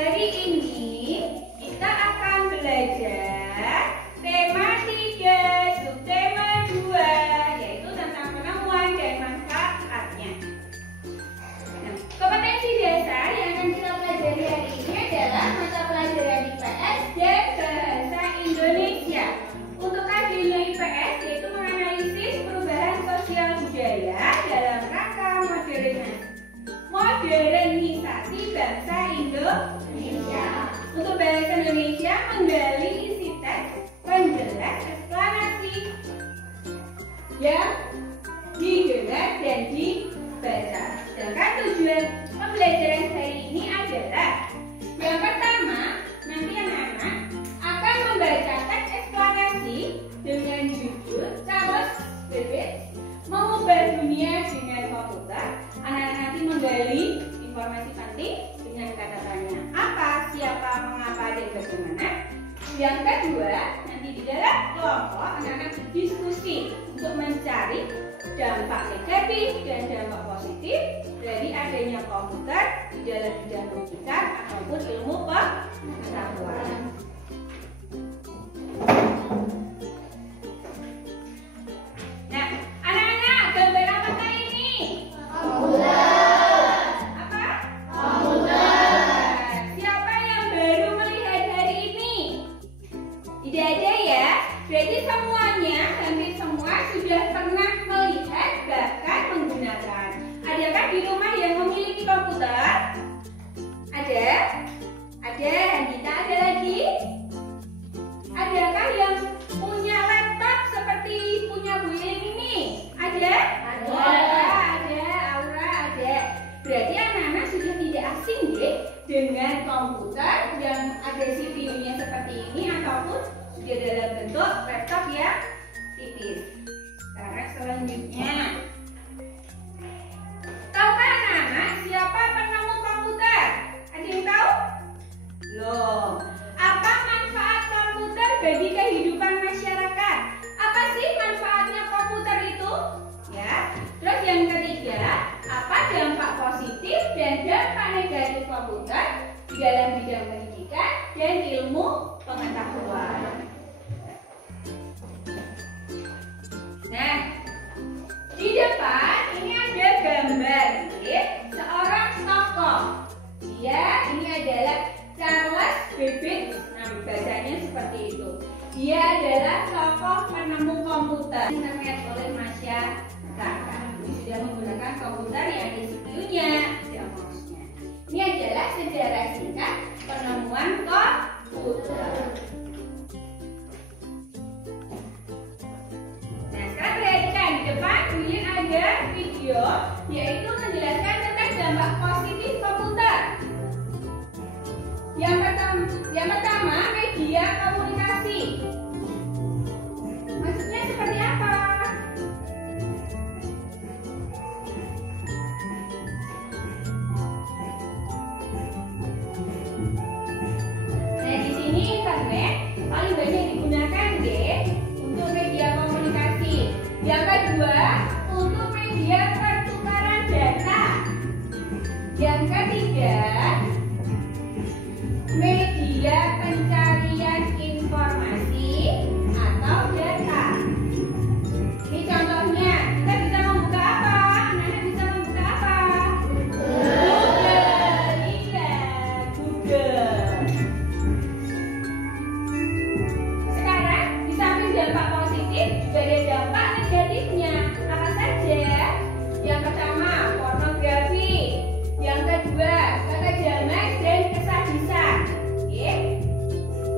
hari ini kita akan belajar tema 3, subtema 2, yaitu tentang penemuan dan manfaatnya. Nah, kompetensi dasar yang akan kita pelajari hari ini adalah mata pelajaran IPS dan Bahasa Indonesia. Untuk kajiannya IPS yaitu menganalisis perubahan sosial budaya dalam rangka modernisasi bangsa Indonesia. Untuk bahasa Indonesia menggali isi teks, penjelas, eksplanasi yang didengar dan dibaca. Sedangkan tujuan pembelajaran hari ini adalah yang pertama, nanti anak-anak akan membaca teks eksplanasi dengan judul Charles Babbage Mengubah Dunia dengan Komputer. Anak-anak nanti menggali informasi penting dengan kata tanya apa, siapa, mengapa, dan bagaimana. Yang kedua, nanti di dalam kelompok anak-anak berdiskusi untuk mencari dampak negatif dan dampak positif dari adanya komputer di dalam bidang pendidikan ataupun ilmu pengetahuan. Nah, anak-anak, gambar apakah ini? Komputer. Apa? Komputer. Siapa yang baru melihat hari ini? Tidak ada ya? Berarti semuanya, hampir semua sudah pernah melihat bahkan menggunakan. Adakah di rumah yang memiliki komputer? Ada? Ada, Andita ada lagi? Adakah yang punya laptop seperti punya Bu Yelin ini? Ada? Ada, Aura ada. Berarti anak-anak sudah tidak asing deh dengan komputer yang ada CPU-nya seperti ini ataupun sudah dalam bentuk laptop yang tipis. Sekarang selanjutnya, tahukah anak-anak siapa penemu komputer? Ada yang tahu? Belum. Apa manfaat komputer bagi kehidupan masyarakat? Apa sih manfaatnya komputer itu? Ya. Terus yang ketiga, apa dampak positif dan dampak negatif komputer di dalam bidang pendidikan dan ilmu pengetahuan? Nah, di depan ini ada gambar seorang tokoh. Dia ini adalah Charles Babbage. Nah, bacanya seperti itu. Dia adalah tokoh penemu komputer internet oleh masyarakat. Ini sudah menggunakan komputer yang ada CPU-nya, ada mouse-nya. Ini adalah sejarah singkat penemuan komputer. Nah, sekarang perhatikan di depan ini ada video yaitu menjelaskan tentang dampak positif komputer. Yang pertama, media komunikasi. Maksudnya seperti apa? Nah, di sini internet paling banyak digunakan deh untuk media komunikasi. Yang kedua, untuk media pertukaran data. Yang ketiga, media pencarian informasi atau data. Ini contohnya, kita bisa membuka apa? Anak-anak bisa membuka apa? Google. Iya, Google. Sekarang, di samping dampak positif, juga ada dampak negatifnya. Apa saja? Yang pertama, pornografi. Yang kedua, kekejaman dan kesadisan.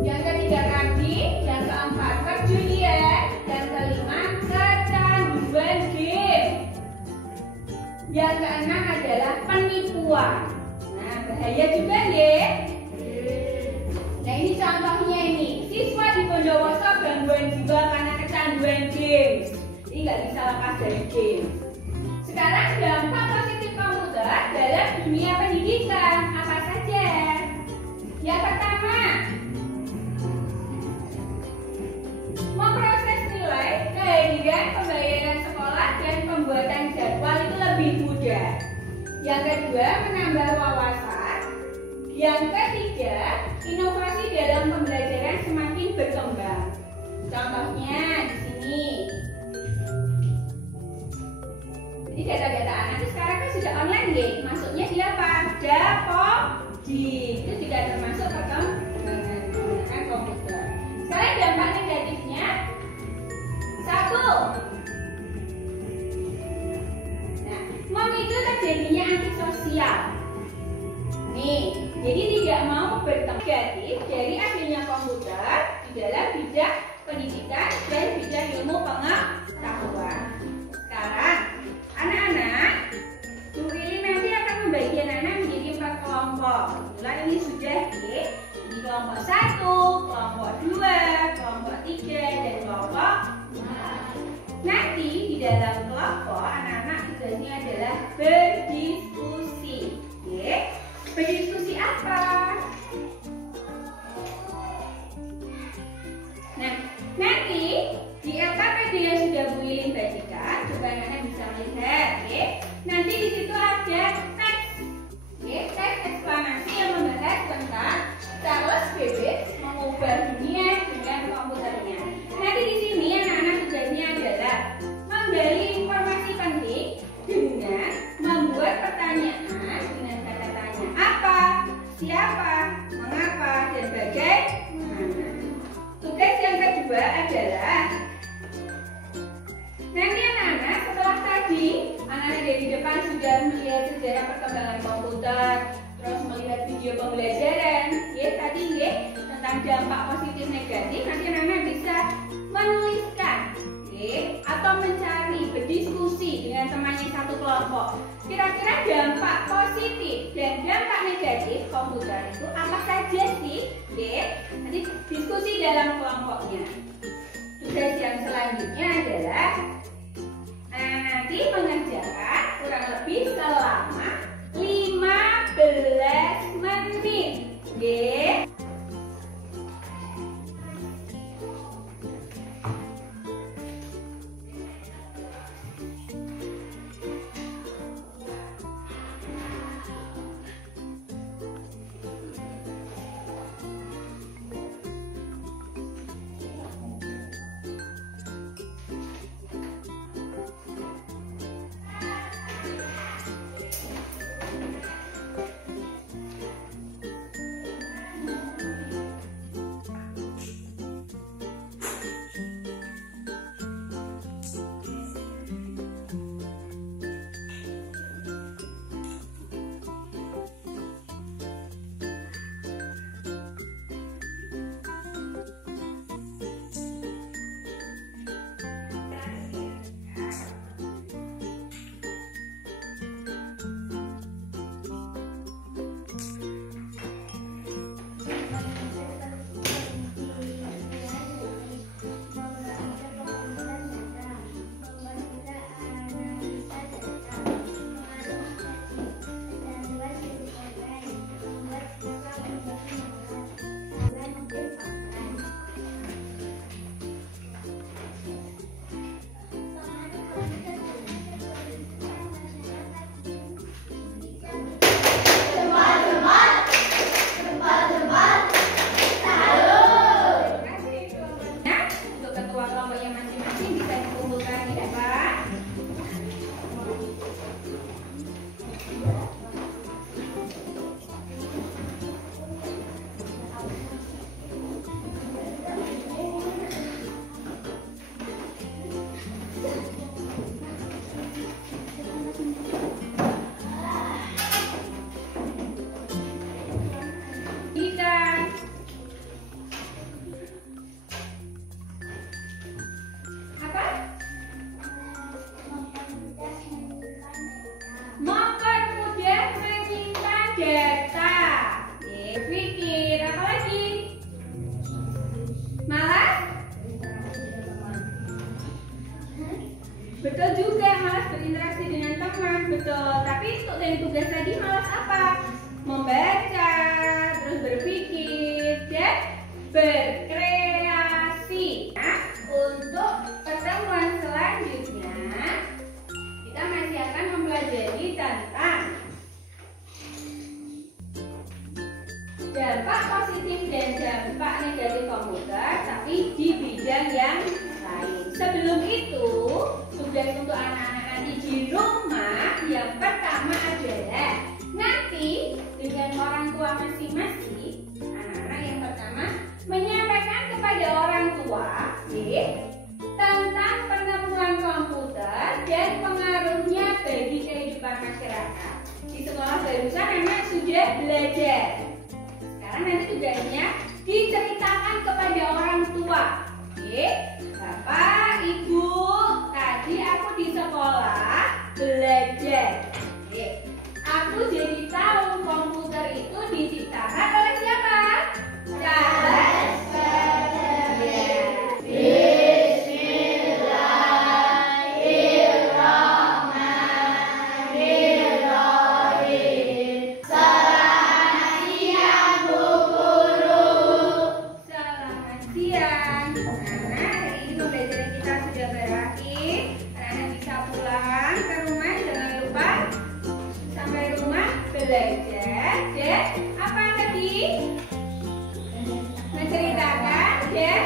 Yang ketiga kambing, yang keempat perjudian, yang kelima kecanduan game. Yang keenam adalah penipuan. Nah, bahaya juga deh. Nah, ini contohnya ini. Siswa di Bondowoso gangguan jiwa karena kecanduan game. Ini nggak bisa lepas dari game. Sekarang dampak positif komputer dalam dunia pendidikan apa saja? Yang pertama, memproses nilai, kehadiran pembayaran sekolah dan pembuatan jadwal itu lebih mudah. Yang kedua, menambah wawasan. Yang ketiga, saja inovasi dalam pembelajaran semakin berkembang. Contohnya di sini. Jadi data-data anak itu sekarang kan sudah online ya. Masuknya siapa? Dapodik. Itu juga termasuk perkembangan menggunakan komputer. Sekarang dampak negatifnya satu. Nah, memicu terjadinya antisosial. Nih, jadi tidak mau bertemu negatif dari adanya komputer di dalam bidang pendidikan dan bidang ilmu pengetahuan. Sekarang, anak-anak, Bu Lili nanti akan membagi anak-anak menjadi 4 kelompok. Kebetulan ini sudah di kelompok 1, kelompok 2, kelompok 3, dan kelompok 4. Nanti di dalam kelompok anak-anak tugasnya adalah berdiskusi. Oke? Berdiskusi apa? Nah, nanti di LKPD yang sudah Bu Lilin bagikan, coba anak-anak bisa melihat, oke? Nanti di situ ada teks, oke? Teks eksplanasi yang membahas tentang Charles Babbage mengubah dunia dengan komputernya. Nanti di sini anak-anak tugasnya adalah menggali informasi penting dengan membuat pertanyaan dengan kata tanya apa, siapa, mengapa, dan bagaimana. Tugas yang kedua adalah nanti anak-anak setelah tadi anak-anak dari depan sudah melihat sejarah perkembangan komputer, terus melihat video pembelajaran, ya tadi ya tentang dampak positif negatif. Nanti anak-anak bisa menuliskan, ya, atau mencari berdiskusi dengan temannya satu kelompok. Kira-kira dampak positif dan dampak negatif komputer itu apa saja sih? Ya, nanti diskusi dalam kelompoknya. Tugas yang selanjutnya adalah nanti mengerjakan kurang lebih selama 15 menit. Oke. Betul juga, malas berinteraksi dengan teman, betul. Tapi untuk dari tugas tadi malas apa? Membaca, terus berpikir, dan berkreasi. Nah, untuk pertemuan selanjutnya, kita masih akan mempelajari tentang dampak positif dan dampak negatif komputer, tapi di bidang yang lain. Sebelum itu, tugas untuk anak-anak nanti di rumah yang pertama adalah nanti dengan orang tua masing-masing, anak-anak yang pertama menyampaikan kepada orang tua tentang penemuan komputer dan pengaruhnya bagi kehidupan masyarakat. Di sekolah barusan anak sudah belajar. Sekarang nanti tugasnya diceritakan kepada orang tua. Bapak, Ibu, tadi aku di sekolah belajar. Aku jadi tahu komputer itu diciptakan oleh siapa? Charles belajar dan apa tadi? Menceritakan dan